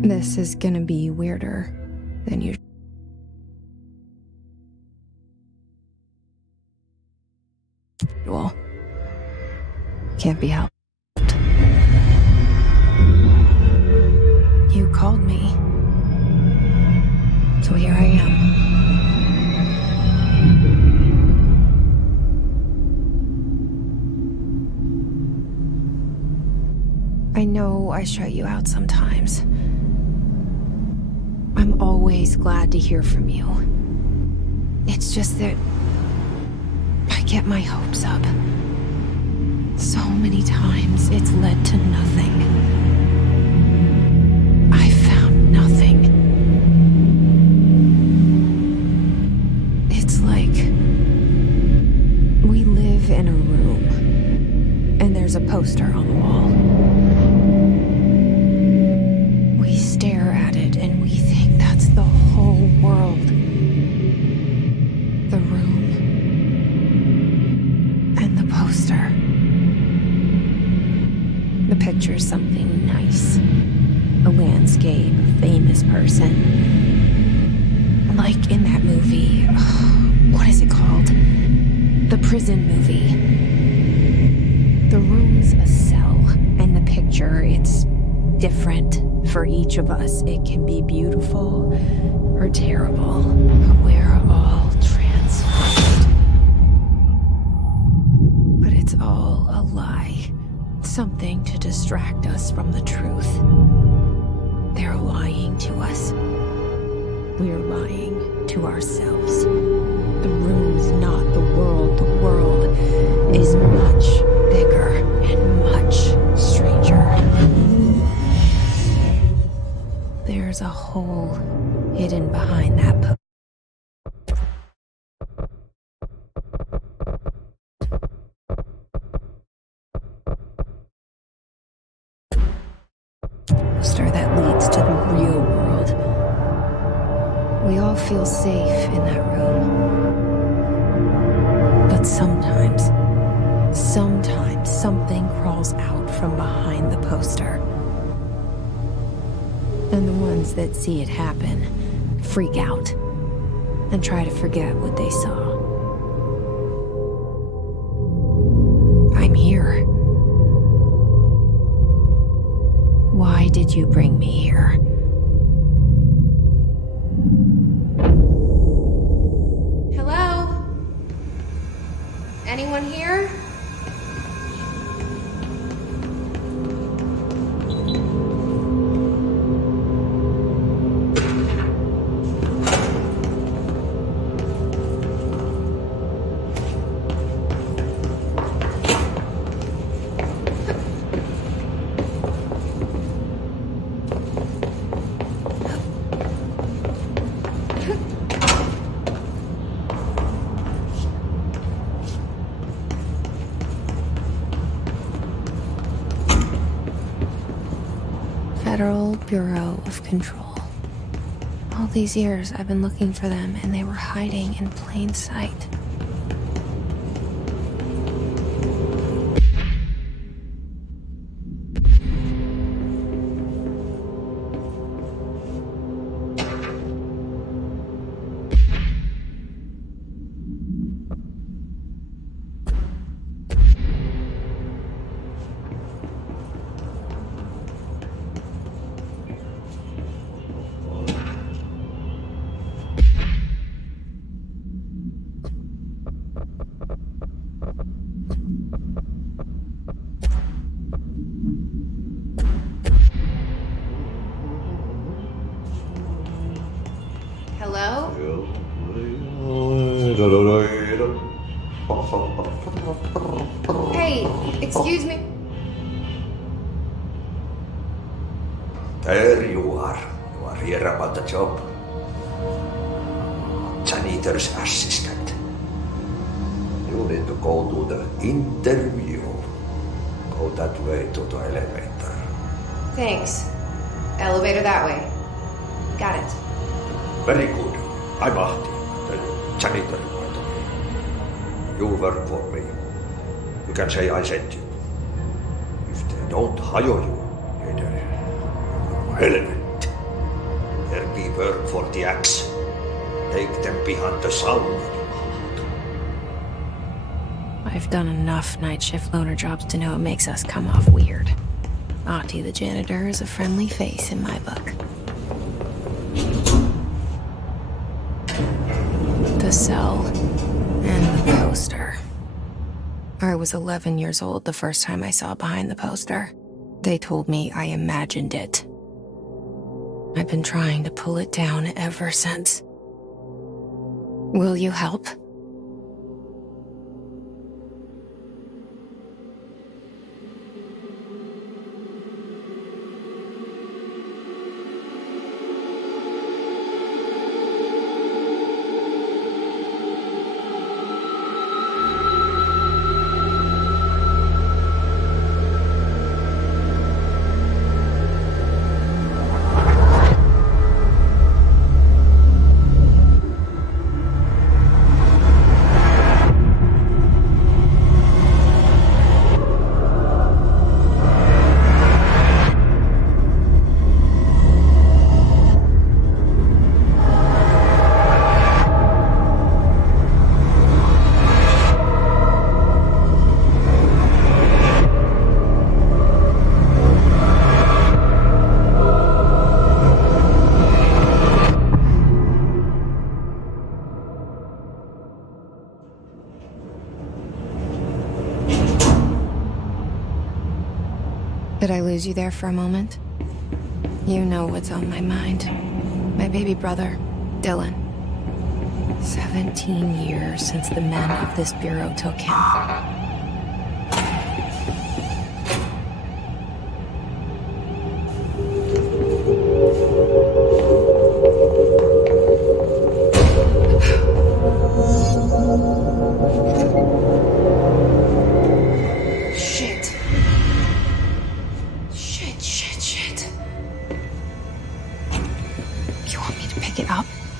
This is gonna be weirder than usual. Can't be helped. You called me. So here I am. I know I shut you out sometimes. I'm always glad to hear from you. It's just that I get my hopes up. So many times it's led to nothing. I found nothing. It's like we live in a room and there's a poster on the wall. We stare at it and we think that's the whole world. The room and the poster. The picture's something nice. A landscape, a famous person. Like in that movie, what is it called? The prison movie. The room's a cell, and the picture, it's different for each of us. It can be beautiful or terrible, but we're all transformed. But it's all a lie. Something to distract us from the truth. They're lying to us. We're lying to ourselves. The room's not the world. The world is much bigger and much stranger. There's a hole hidden behind that poster. That leads to the real world. We all feel safe in that room. But sometimes something crawls out from behind the poster. And the ones that see it happen freak out and try to forget what they saw. I'm here. Why did you bring me here? Hello? Anyone here? Federal Bureau of Control. All these years I've been looking for them and they were hiding in plain sight. Hello? Hey, excuse me. There you are. You are here about the job. Janitor's assistant. You need to go to the interview. Go that way to the elevator. Thanks. Elevator that way. Got it. Very good. I'm Ahti, the janitor, by the way. You work for me. You can say I sent you. If they don't hire you, they're relevant. There be work for the axe. Take them behind the sound. I've done enough night shift loner jobs to know it makes us come off weird. Ahti the janitor is a friendly face in my book. The cell and the poster. I was 11 years old the first time I saw behind the poster. They told me I imagined it. I've been trying to pull it down ever since. Will you help? Did I lose you there for a moment? You know what's on my mind. My baby brother, Dylan. 17 years since the men of this bureau took him.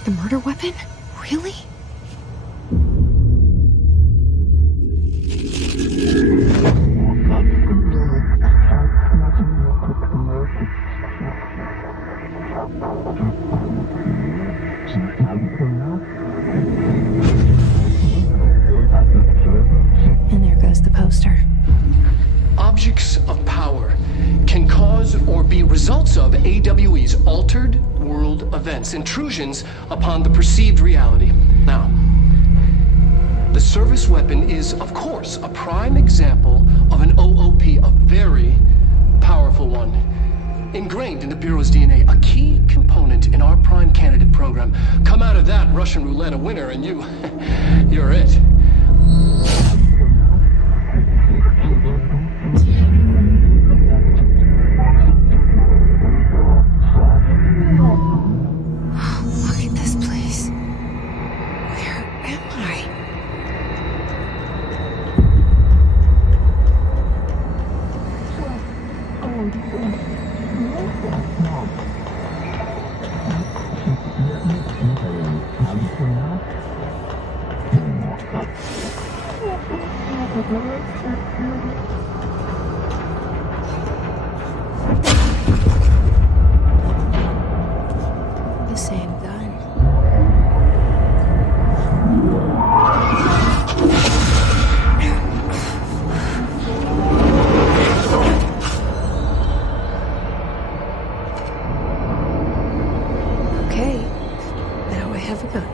The murder weapon? Really? And there goes the poster. Objects of power can cause or be results of AWE's altered world events, intrusions upon the perceived reality. Now, the service weapon is, of course, a prime example of an OOP, a very powerful one. Ingrained in the Bureau's DNA, a key component in our prime candidate program. Come out of that Russian roulette a winner and you're it. The same gun. Okay, now I have a gun.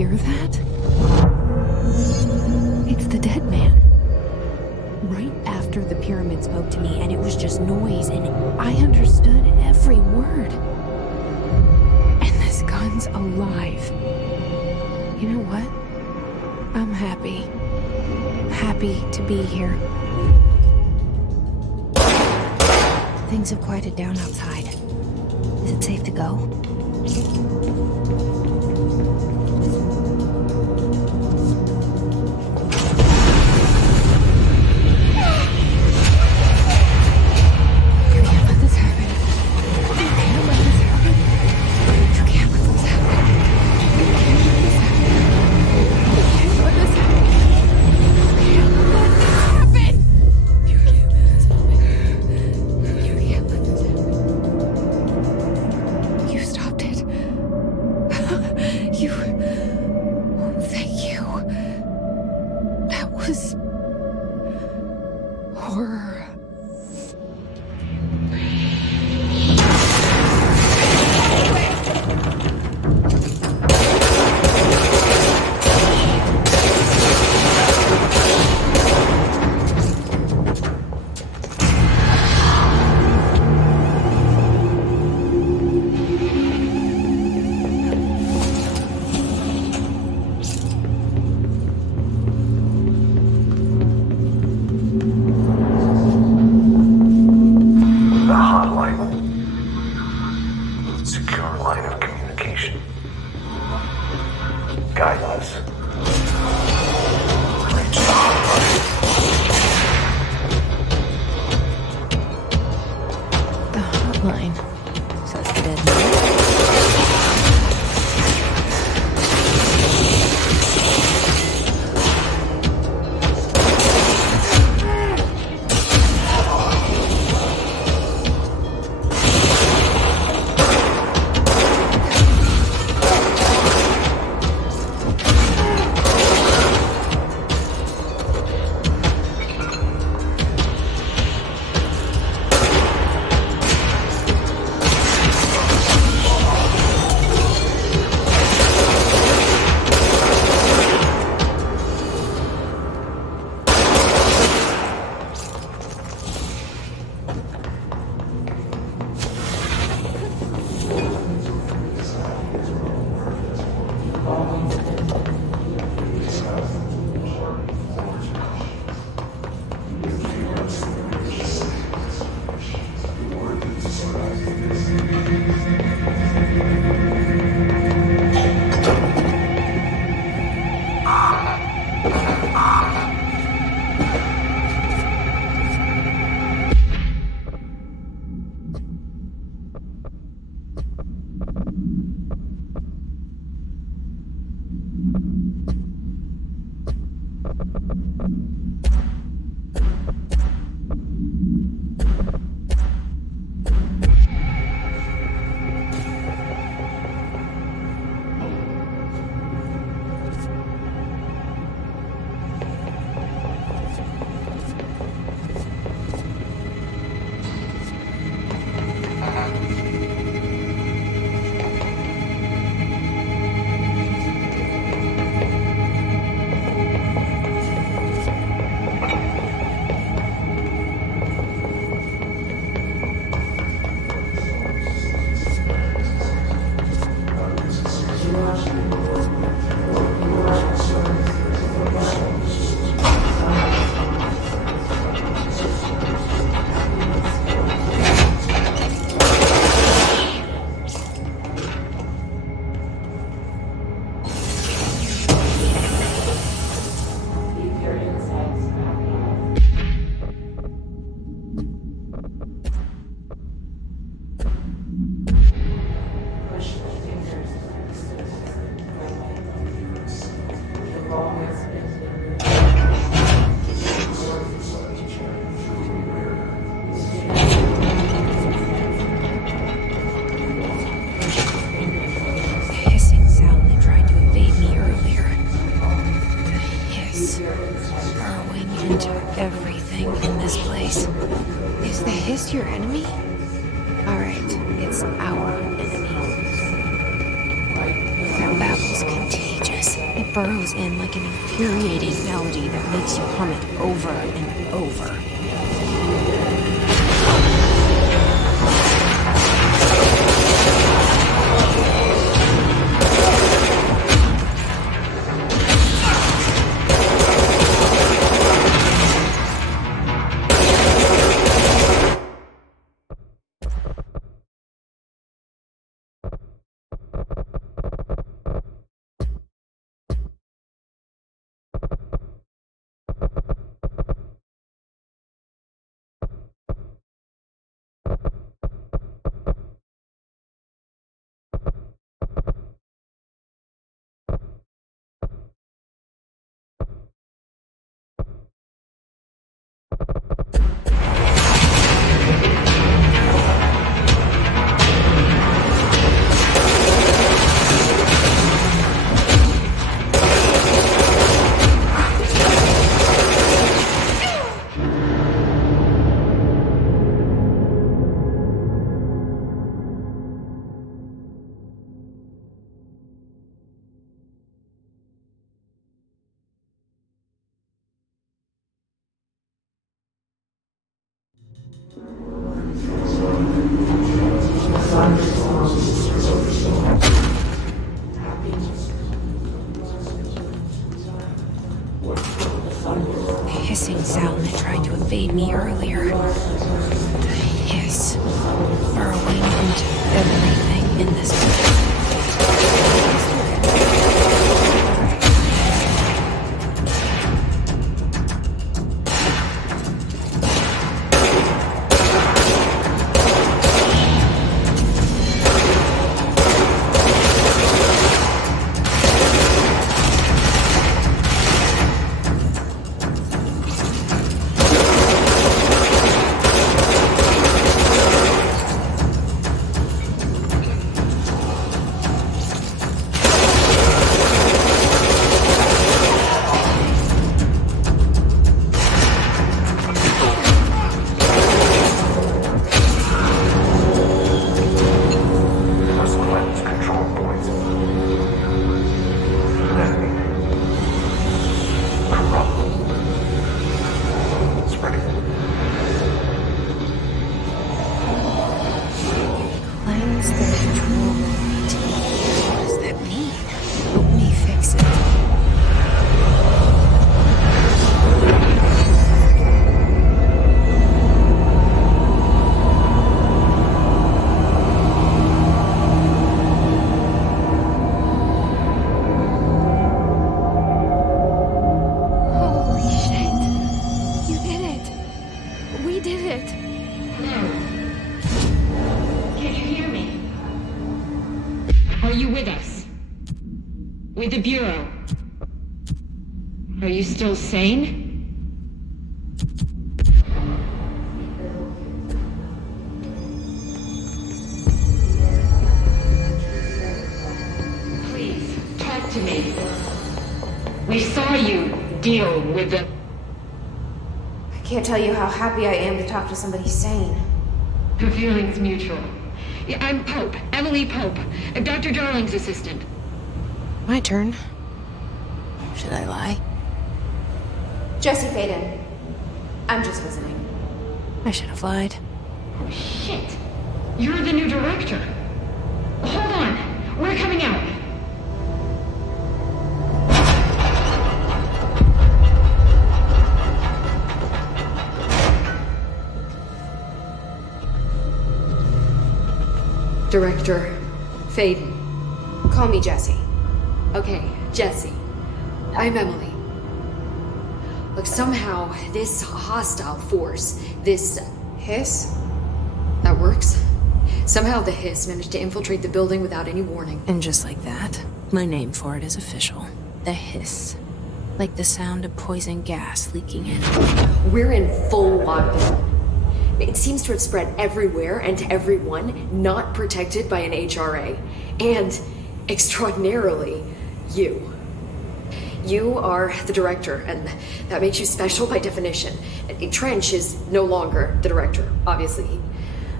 hear that? It's the dead man. Right after the pyramid spoke to me, and it was just noise, and I understood every word. And this gun's alive. You know what? I'm happy. Happy to be here. Things have quieted down outside. Is it safe to go? Horror. Everything in this place. Is the hiss your enemy? Alright, it's our enemy. That babble's contagious. burrows in like an infuriating melody that makes you hum it over and over. Hissing sound that tried to invade me earlier. The hiss, burrowing into everything in this place. With the Bureau. Are you still sane? Please, talk to me. We saw you deal with the... I can't tell you how happy I am to talk to somebody sane. The feeling's mutual. Yeah, I'm Pope, Emily Pope, Dr. Darling's assistant. My turn. Should I lie? Jesse Faden. I'm just visiting. I should have lied. Oh, shit. You're the new director. Hold on. We're coming out. Director Faden. Call me Jesse. Okay, Jesse. I'm Emily. Look, somehow this hostile force, this Hiss? that works. Somehow the hiss managed to infiltrate the building without any warning. And just like that, my name for it is official. The hiss. Like the sound of poison gas leaking in. We're in full lockdown. It seems to have spread everywhere and to everyone not protected by an HRA. And, extraordinarily, you. You are the director, and that makes you special by definition. Trench is no longer the director, obviously.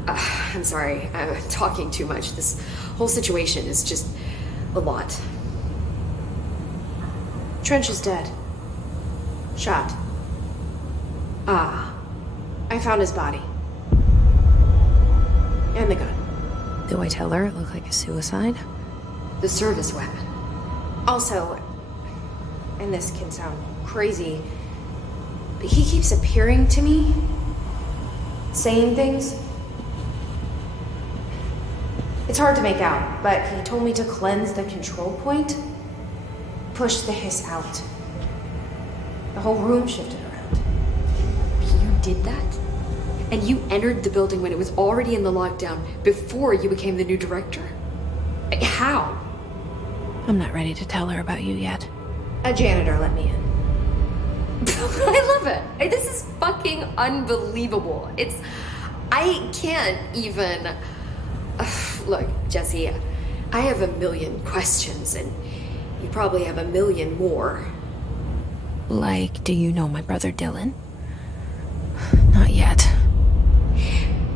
I'm sorry, I'm talking too much. This whole situation is just a lot. Trench is dead. Shot. Ah, I found his body. And the gun. Do I tell her it looked like a suicide? the service weapon. Also, and this can sound crazy, but he keeps appearing to me, saying things. It's hard to make out, but he told me to cleanse the control point, push the hiss out. The whole room shifted around. You did that? And you entered the building when it was already in the lockdown before you became the new director? How? I'm not ready to tell her about you yet. A janitor let me in. I love it. This is fucking unbelievable. I can't even... Look, Jesse, I have a million questions, and you probably have a million more. Like, do you know my brother Dylan? Not yet.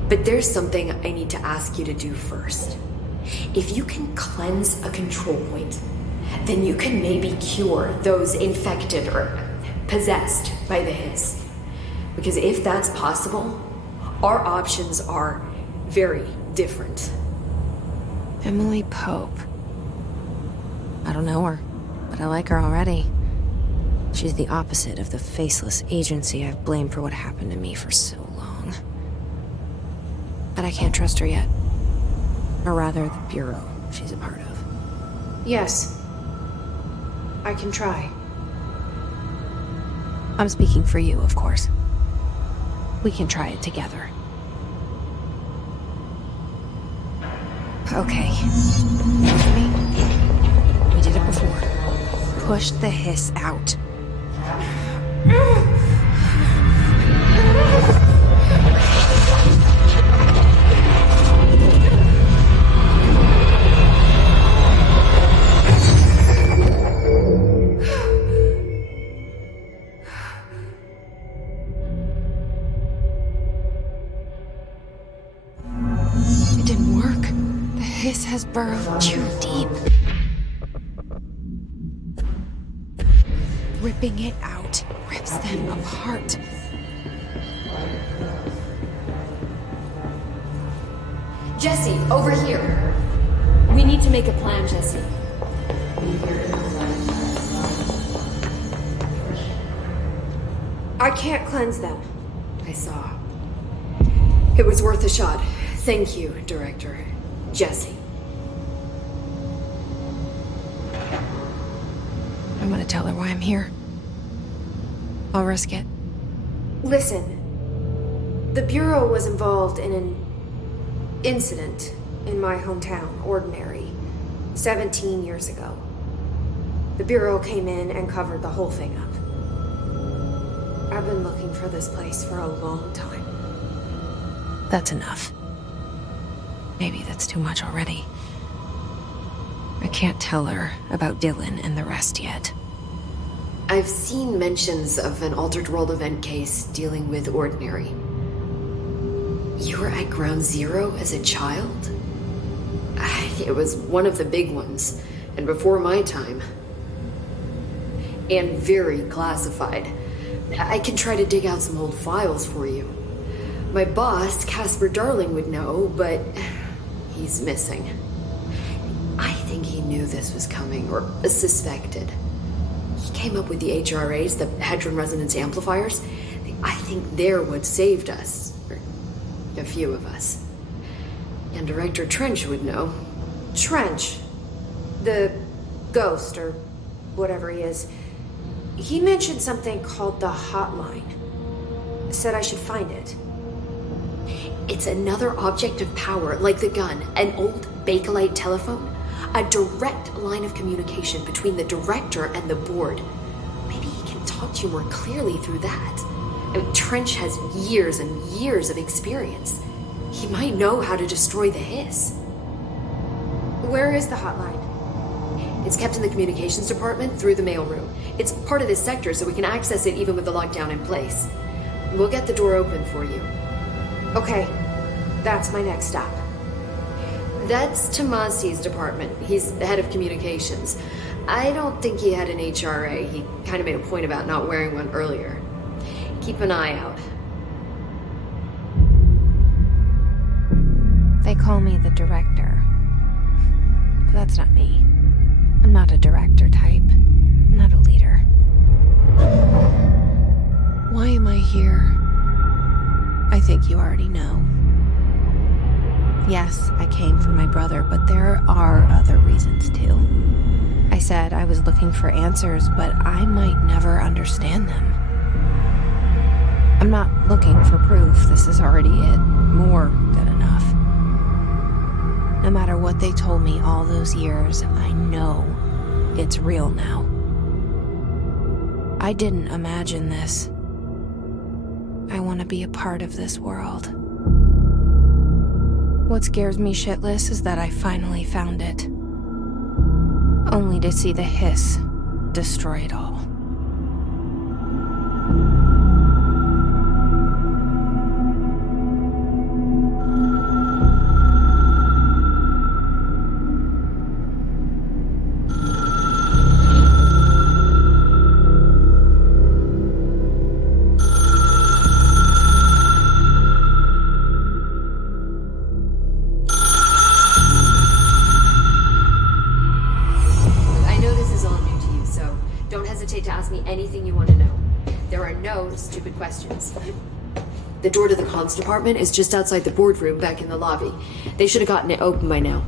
But there's something I need to ask you to do first. If you can cleanse a control point, then you can maybe cure those infected or possessed by the hiss. Because if that's possible, our options are very different. Emily Pope. I don't know her, but I like her already. She's the opposite of the faceless agency I've blamed for what happened to me for so long. But I can't trust her yet. Or rather, the Bureau she's a part of. Yes. I can try. I'm speaking for you, of course. We can try it together. Okay. With me? We did it before. Push the hiss out. It didn't work. The hiss has burrowed too deep. Ripping it out rips them apart. Jesse, over here. We need to make a plan, Jesse. I can't cleanse them. I saw. It was worth a shot. Thank you, Director. Jesse. I'm gonna tell her why I'm here. I'll risk it. Listen, the Bureau was involved in an incident in my hometown, Ordinary, 17 years ago. The Bureau came in and covered the whole thing up. I've been looking for this place for a long time. That's enough. Maybe that's too much already. I can't tell her about Dylan and the rest yet. I've seen mentions of an Altered World event case dealing with Ordinary. You were at Ground Zero as a child? It was one of the big ones, and before my time. And very classified. I can try to dig out some old files for you. My boss, Casper Darling, would know, but he's missing. I think he knew this was coming, or suspected. He came up with the HRAs, the Hadron Resonance Amplifiers. I think they're what saved us. Or a few of us. And Director Trench would know. Trench, the ghost, or whatever he is, he mentioned something called the Hotline. Said I should find it. It's another object of power, like the gun, an old Bakelite telephone. A direct line of communication between the director and the board. Maybe he can talk to you more clearly through that. I mean, Trench has years and years of experience. He might know how to destroy the hiss. Where is the hotline? It's kept in the communications department through the mailroom. It's part of this sector, so we can access it even with the lockdown in place. We'll get the door open for you. Okay, that's my next stop. That's Tomasi's department. He's the head of communications. I don't think he had an HRA. He kind of made a point about not wearing one earlier. Keep an eye out. They call me the director. But that's not me. I'm not a director type. I'm not a leader. Why am I here? I think you already know. Yes, I came for my brother, but there are other reasons too. I said I was looking for answers, but I might never understand them. I'm not looking for proof. This is already it. More than enough. No matter what they told me all those years, I know it's real now. I didn't imagine this. I want to be a part of this world. What scares me shitless is that I finally found it. Only to see the hiss destroy it all. To ask me anything you want to know. There are no stupid questions. The door to the comms department is just outside the boardroom back in the lobby. They should have gotten it open by now.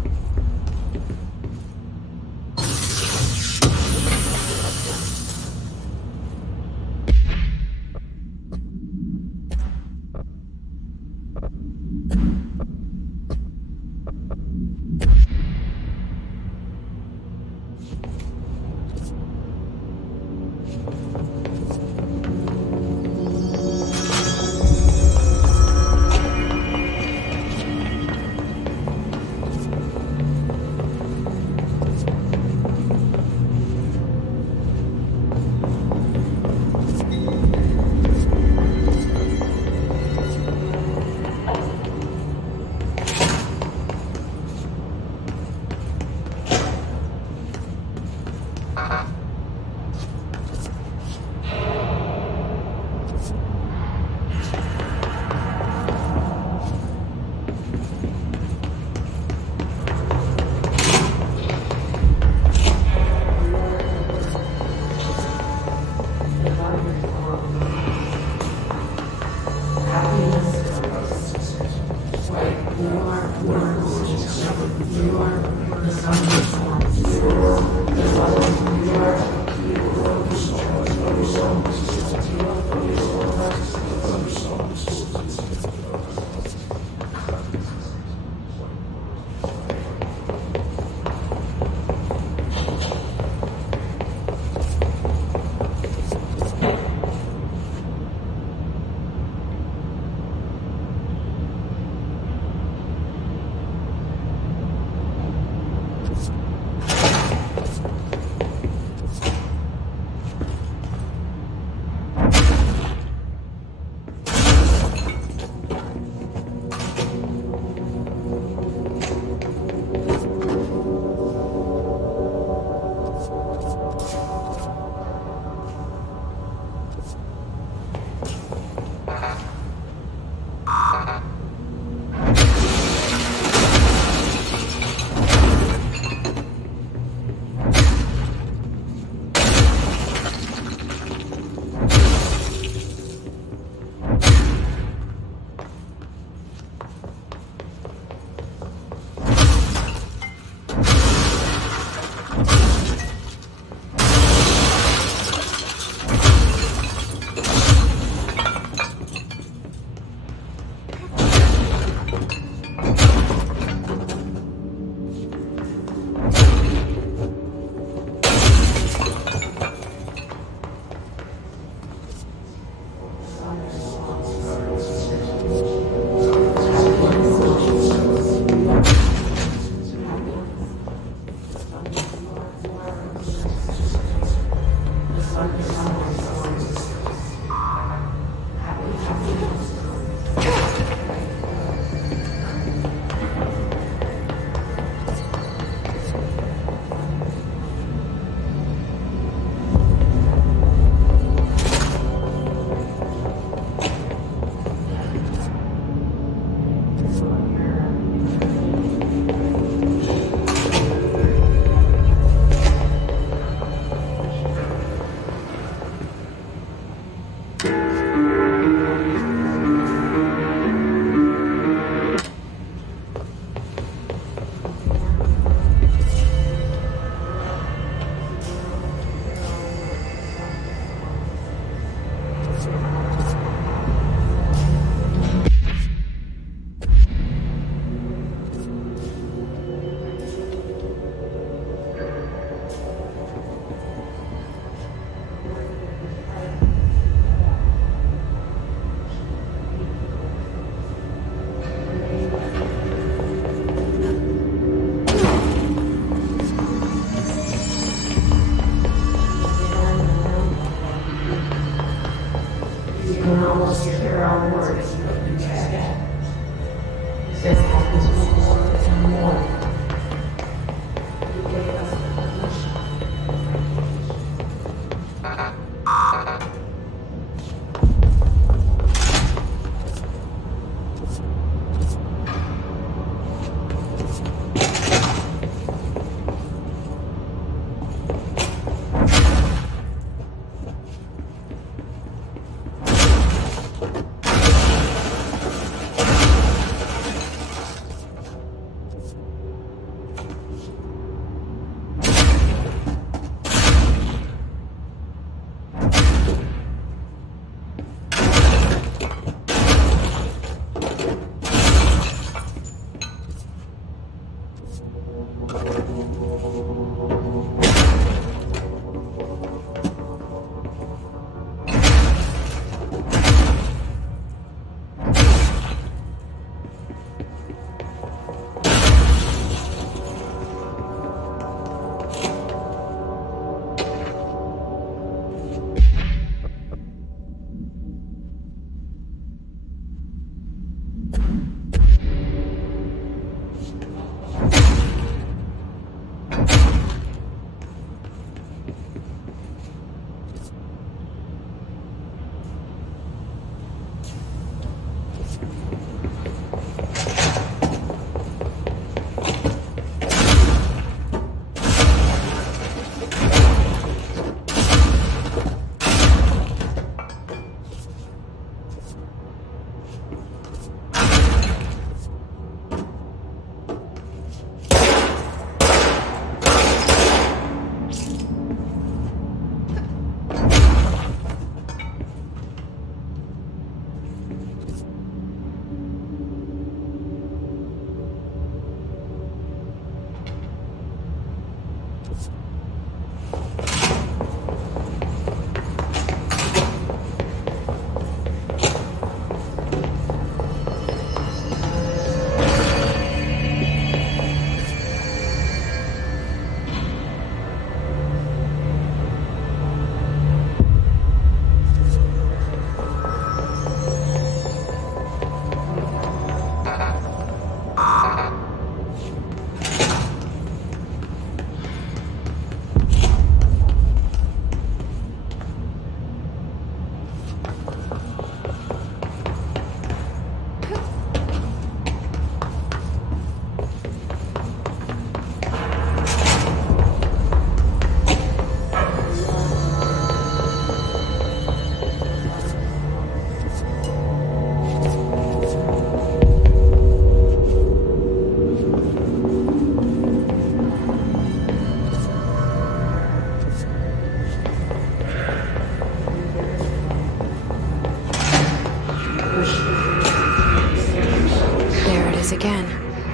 There it is again.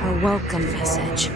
A welcome message.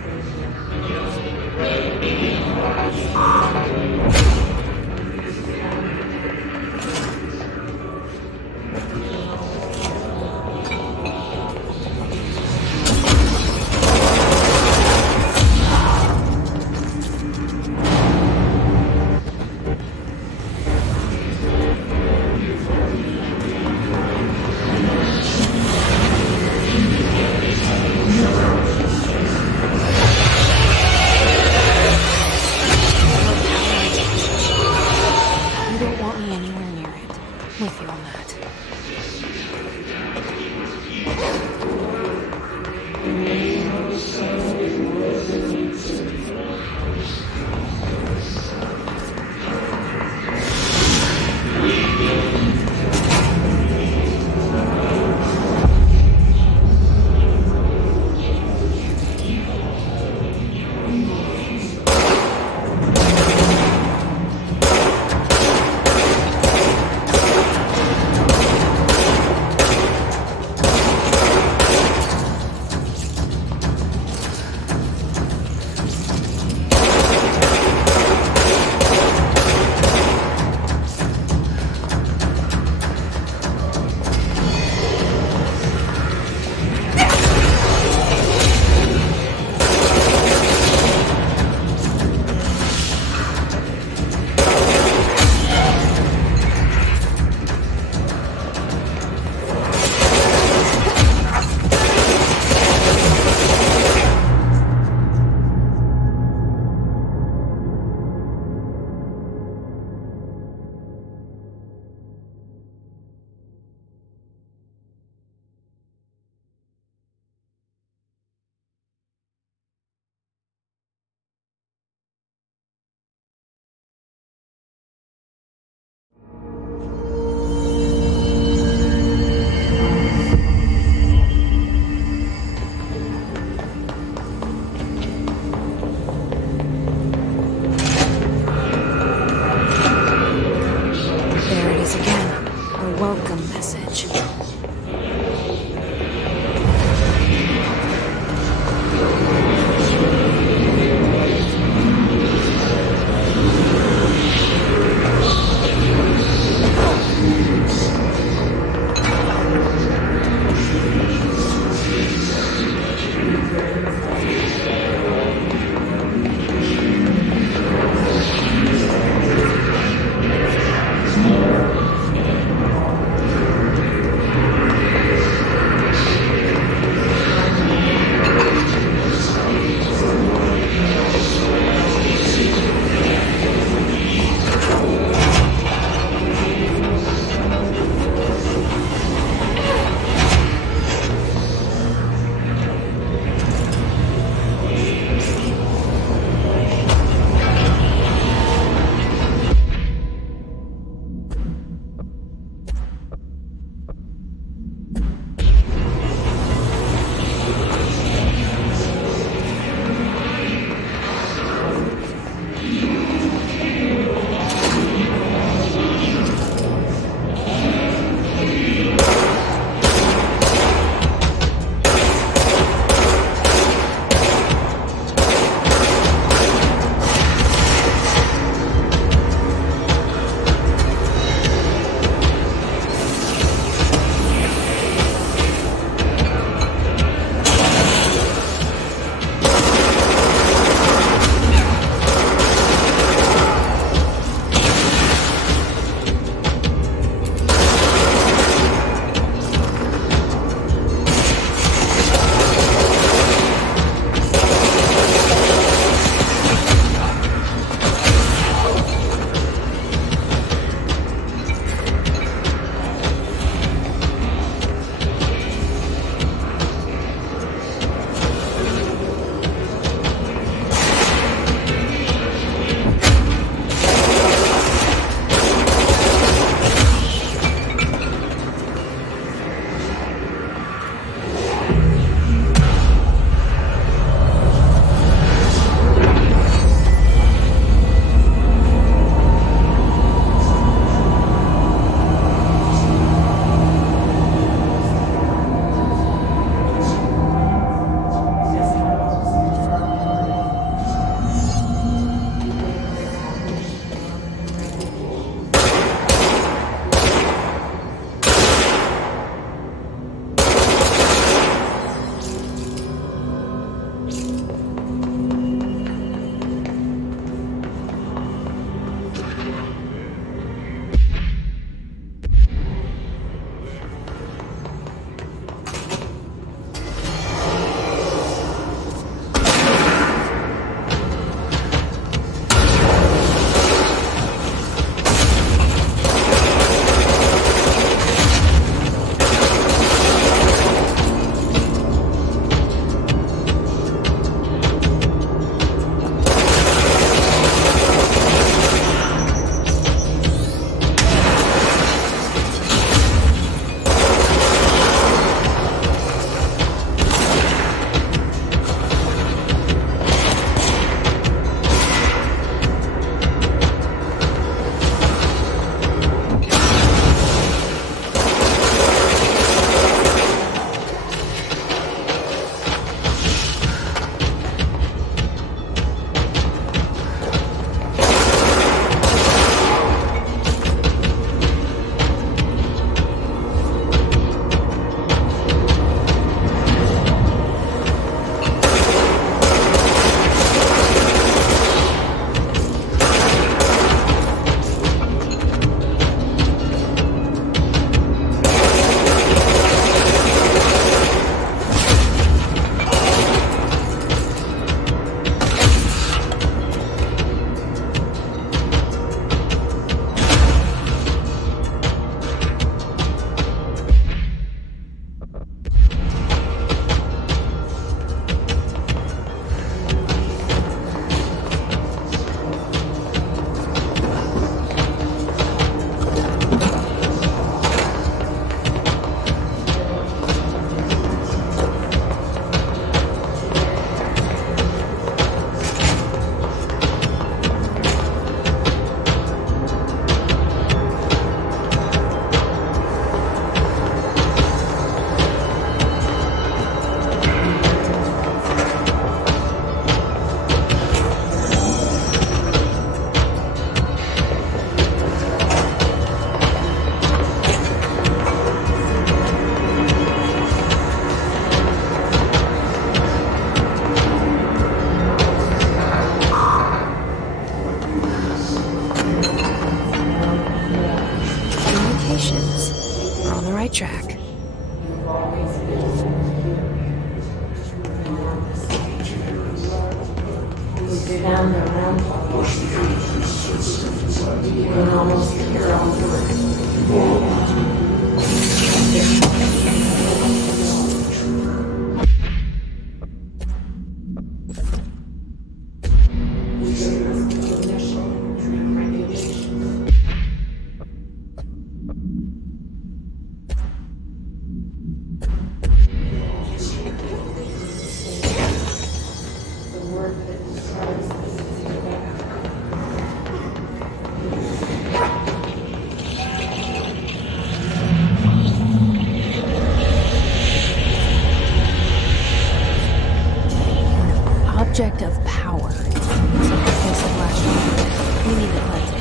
Object of power. So I said last time. We need to cleanse it.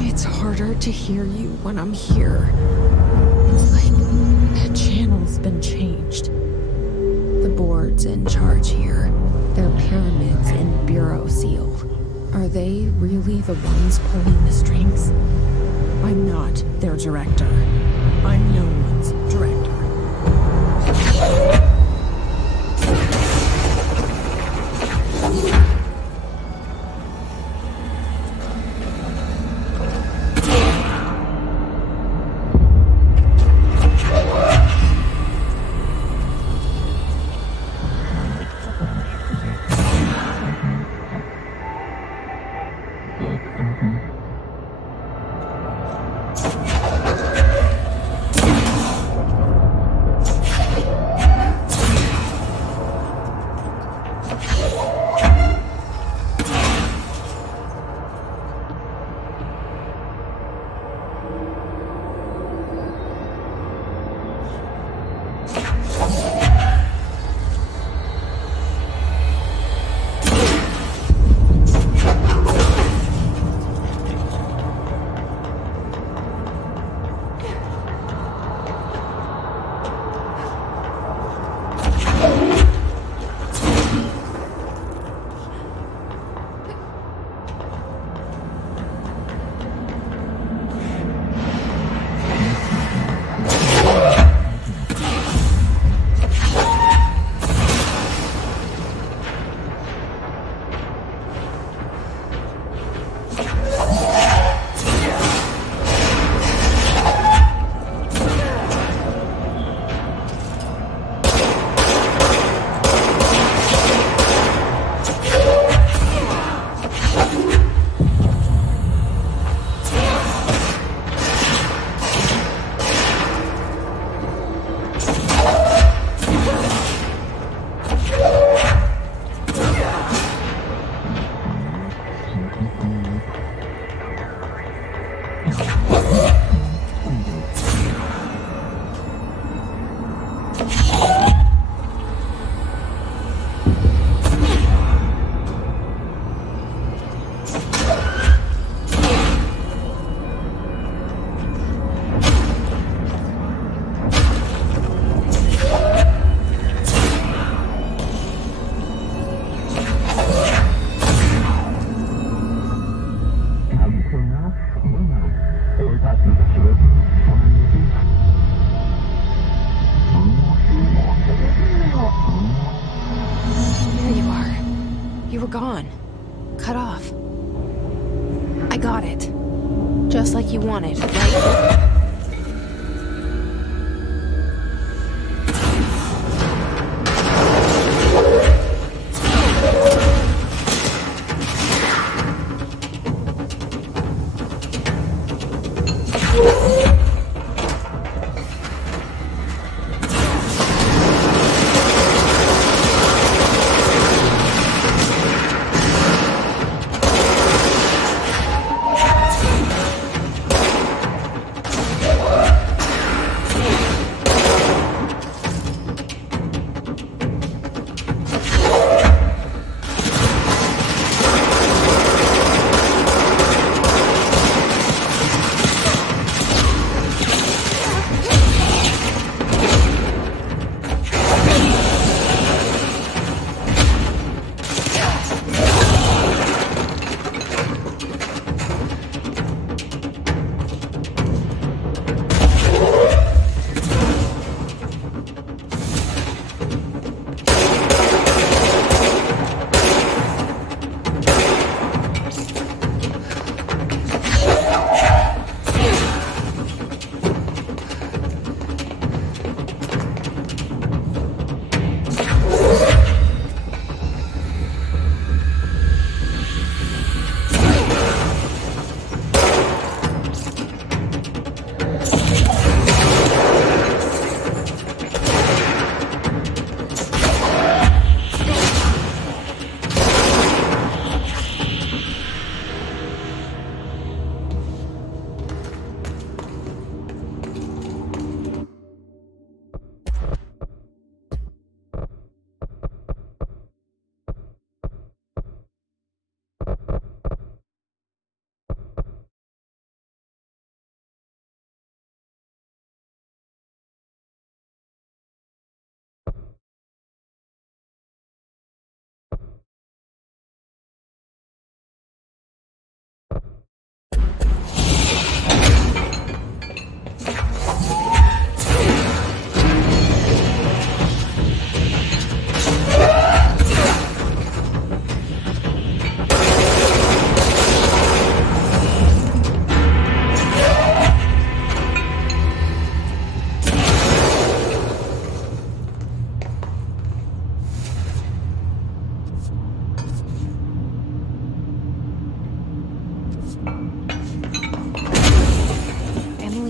It's harder to hear you when I'm here. It's like the channel's been changed. The board's in charge here. Their pyramids in Bureau seal. Are they really the ones pulling the strings? I'm not their director. I'm no one's director. were gone. Cut off. I got it. Just like you wanted, right?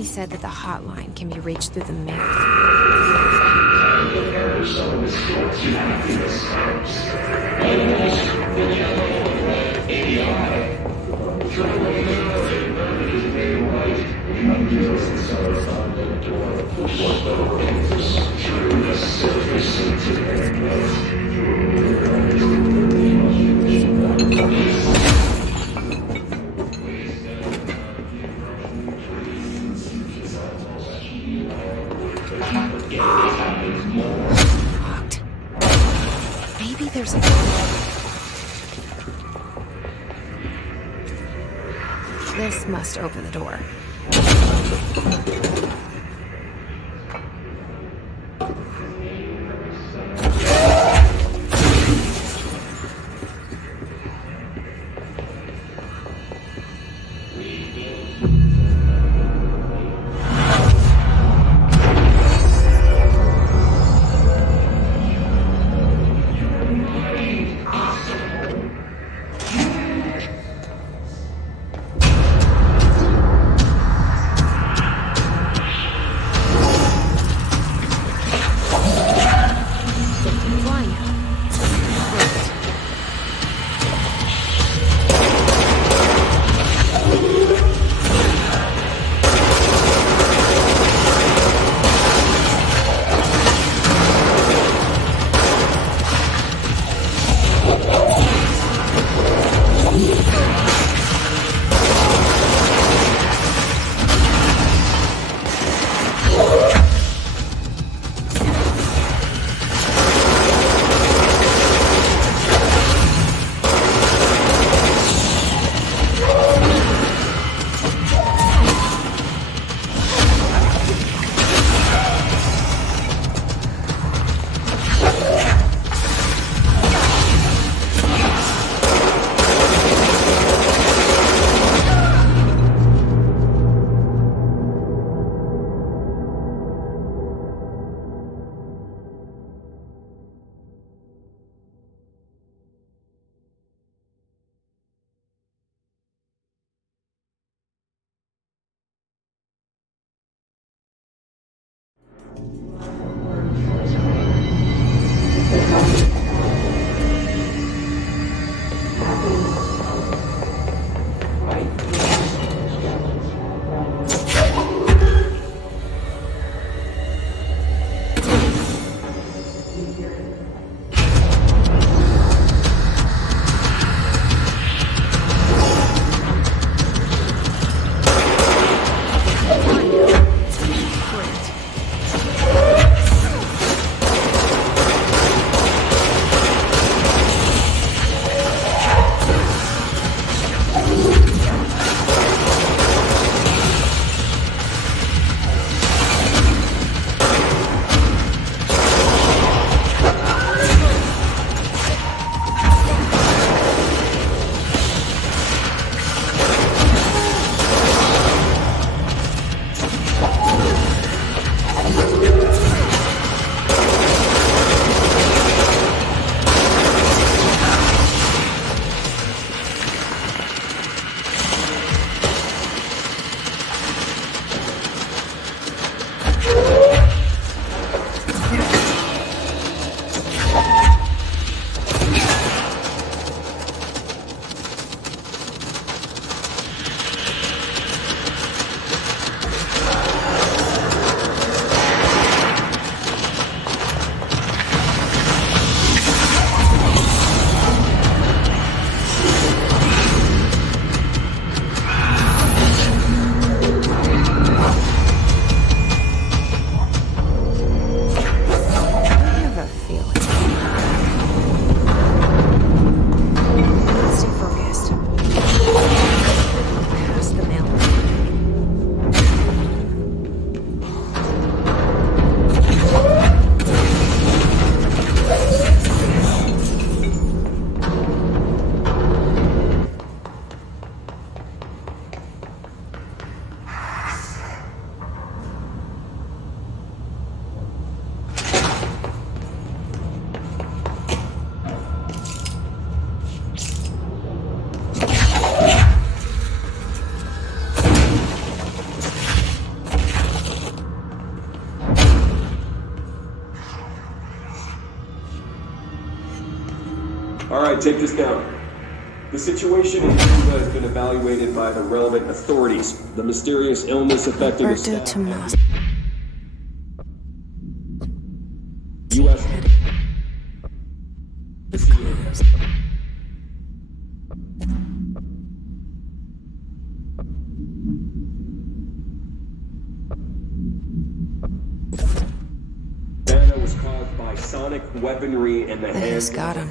Said that the hotline can be reached through the mail. Locked. Maybe there's a... This must open the door. All right, take this down. The situation in Cuba has been evaluated by the relevant authorities. The mysterious illness affecting the staff at the U.S. Banner was caused by sonic weaponry in the hands got him.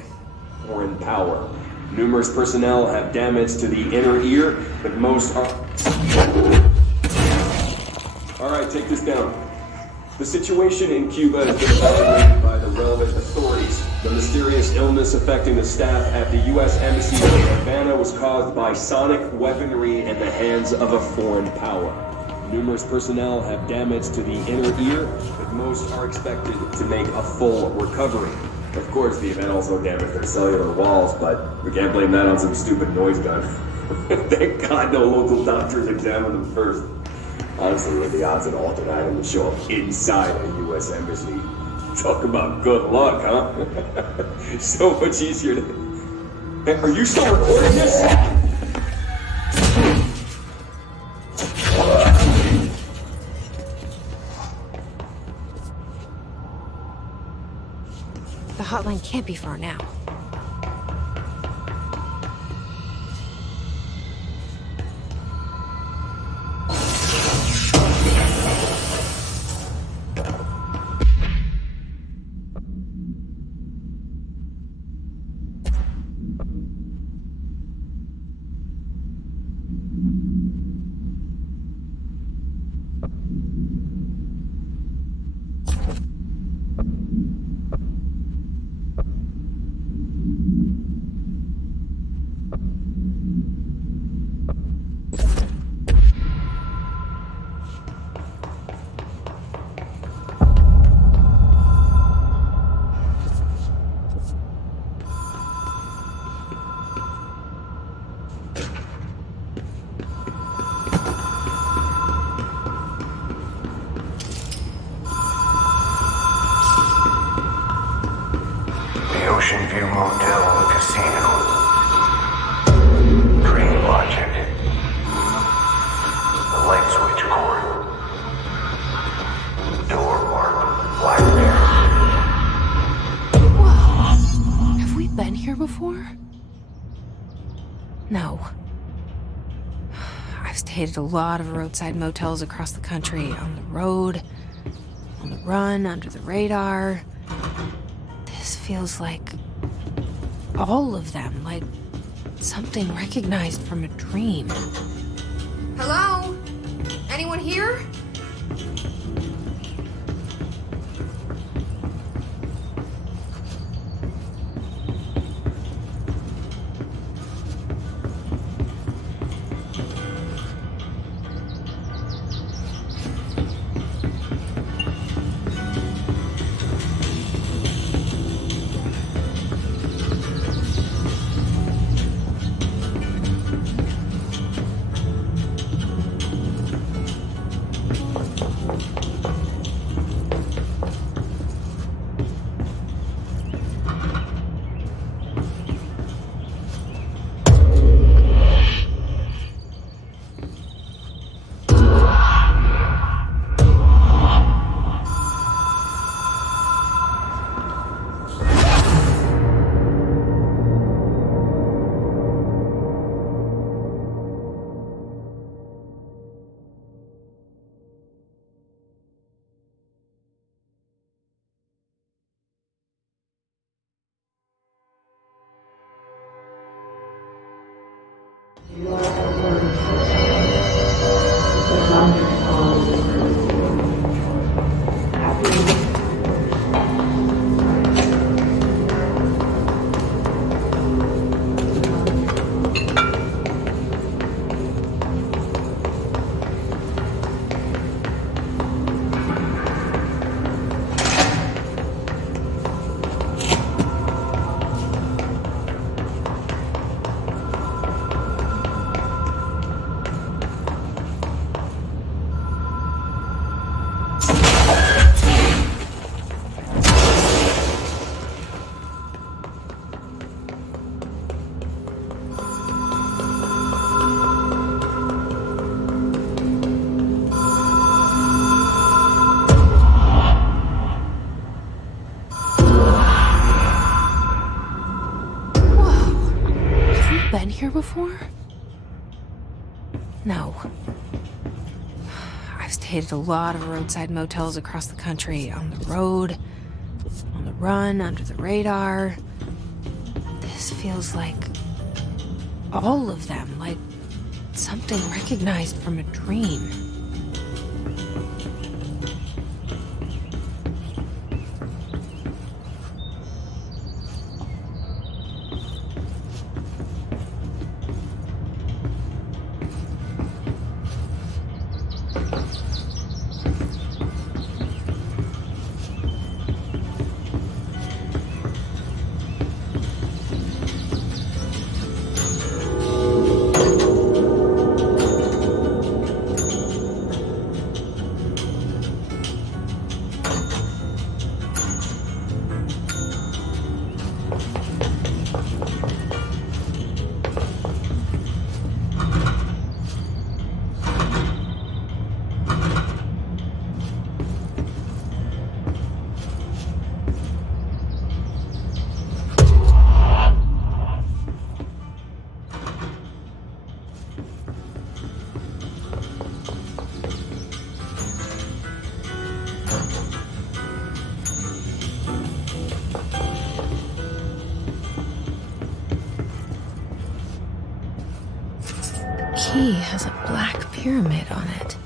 Foreign power. Numerous personnel have damage to the inner ear, but most are... Alright, take this down. The situation in Cuba has been evaluated by the relevant authorities. The mysterious illness affecting the staff at the U.S. Embassy in Havana was caused by sonic weaponry in the hands of a foreign power. Numerous personnel have damage to the inner ear, but most are expected to make a full recovery. Of course, the event also damaged their cellular walls, but we can't blame that on some stupid noise gun. Thank God no local doctors examined them first. Honestly, with the odds an alternate item would show up inside a U.S. embassy. Talk about good luck, huh? So much easier to... Hey, are you still recording this? The hotline can't be far now. Ocean View Motel and Casino. Drain logic. The light switch cord. Door marked blackberry. Whoa. Have we been here before? No. I've stayed at a lot of roadside motels across the country, on the road, on the run, under the radar. This feels like all of them, like something recognized from a dream. Hello? Anyone here? Been here before? No. I've stayed at a lot of roadside motels across the country, on the road, on the run, under the radar. This feels like all of them, like something recognized from a dream. Key has a black pyramid on it.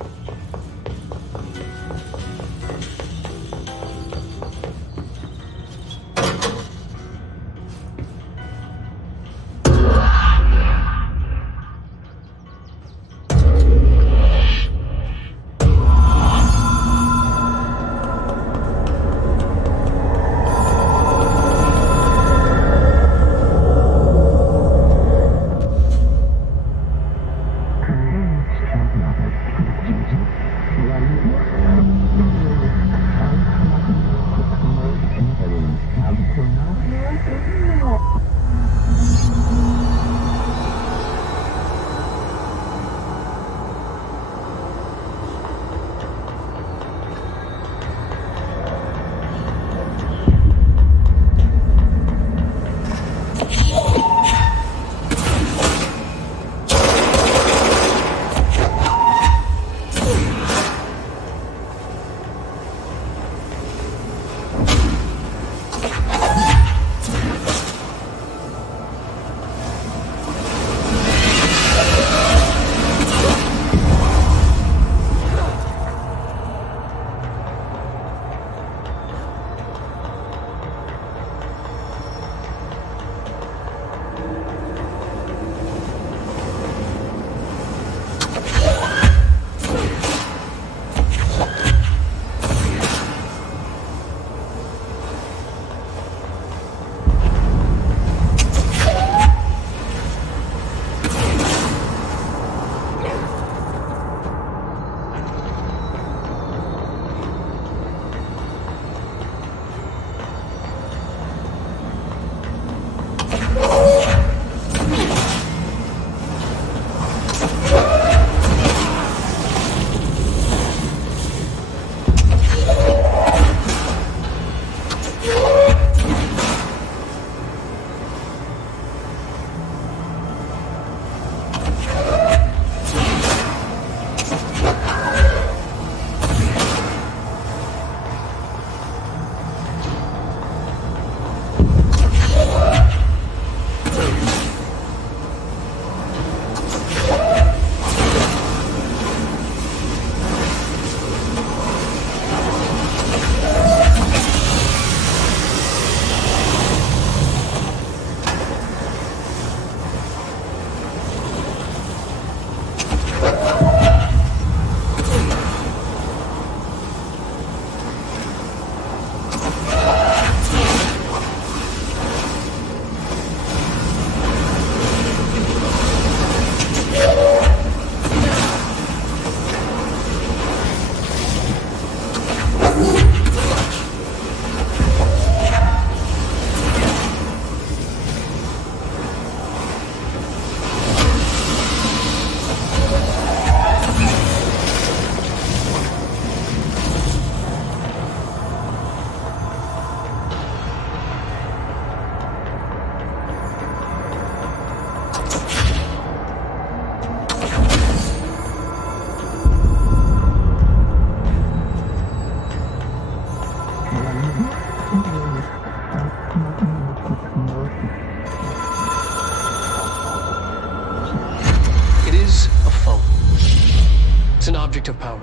object of power.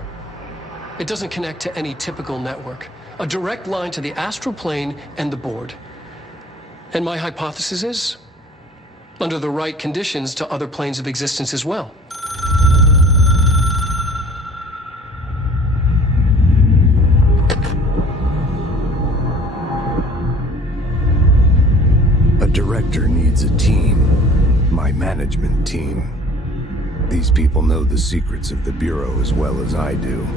It doesn't connect to any typical network. A direct line to the astral plane and the board. And my hypothesis is, under the right conditions, to other planes of existence as well. A director needs a team. My management team. These people know the secrets of the Bureau as well as I do.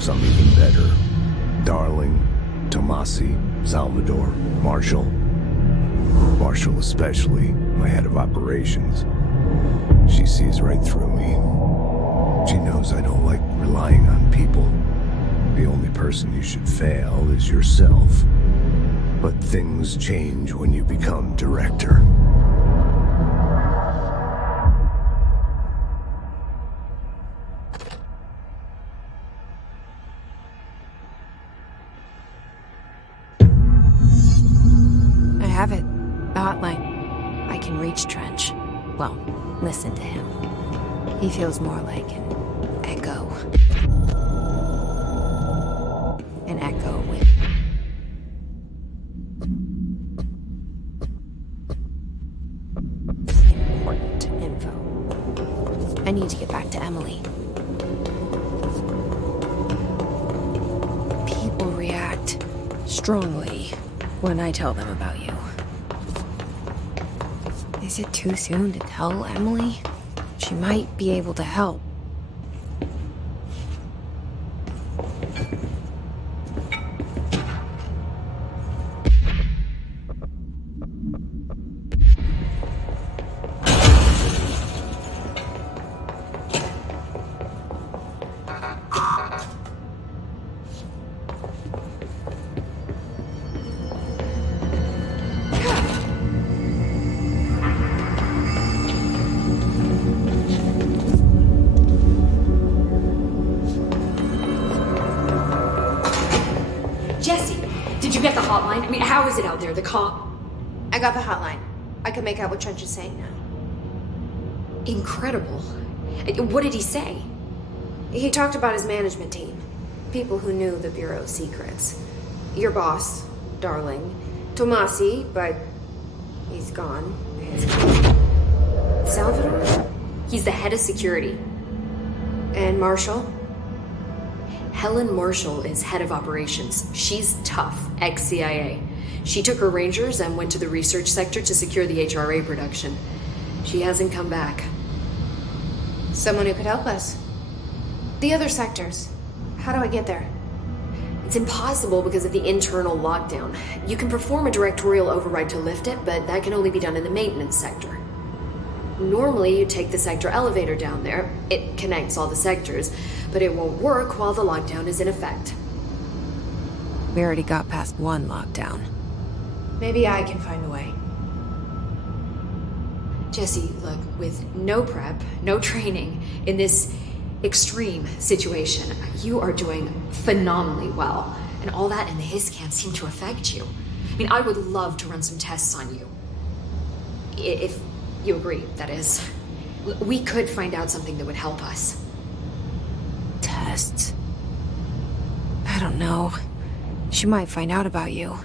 Some even better. Darling, Tomasi, Salvador, Marshall. Marshall especially, my head of operations. She sees right through me. She knows I don't like relying on people. The only person you should fail is yourself. But things change when you become director. I have it. The hotline. I can reach Trench. Well, listen to him. He feels more like an echo. An echo with important info. I need to get back to Emily. People react strongly when I tell them about you. Is it too soon to tell Emily? She might be able to help. hotline? I mean, how is it out there? The cop? I got the hotline. I can make out what Trench is saying now. Incredible. What did he say? He talked about his management team. People who knew the Bureau's secrets. Your boss, Darling. Tomasi, but he's gone. Salvador? He's the head of security. And Marshall? Helen Marshall is head of operations. She's tough, ex-CIA. She took her Rangers and went to the research sector to secure the HRA production. She hasn't come back. Someone who could help us. The other sectors. How do I get there? It's impossible because of the internal lockdown. You can perform a directorial override to lift it, but that can only be done in the maintenance sector. Normally, you take the sector elevator down there. It connects all the sectors, but it won't work while the lockdown is in effect. We already got past one lockdown. Maybe I can find a way. Jesse, look, with no prep, no training, in this extreme situation, you are doing phenomenally well. And all that and the hiss can't seem to affect you. I mean, I would love to run some tests on you. If you agree, that is. We could find out something that would help us. Tests? I don't know. She might find out about you.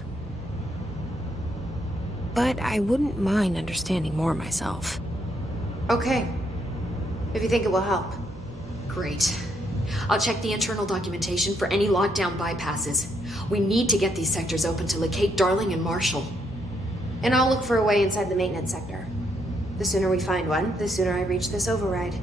But I wouldn't mind understanding more myself. Okay. If you think it will help. Great. I'll check the internal documentation for any lockdown bypasses. We need to get these sectors open to locate Darling and Marshall. And I'll look for a way inside the maintenance sector. The sooner we find one, the sooner I reach this override.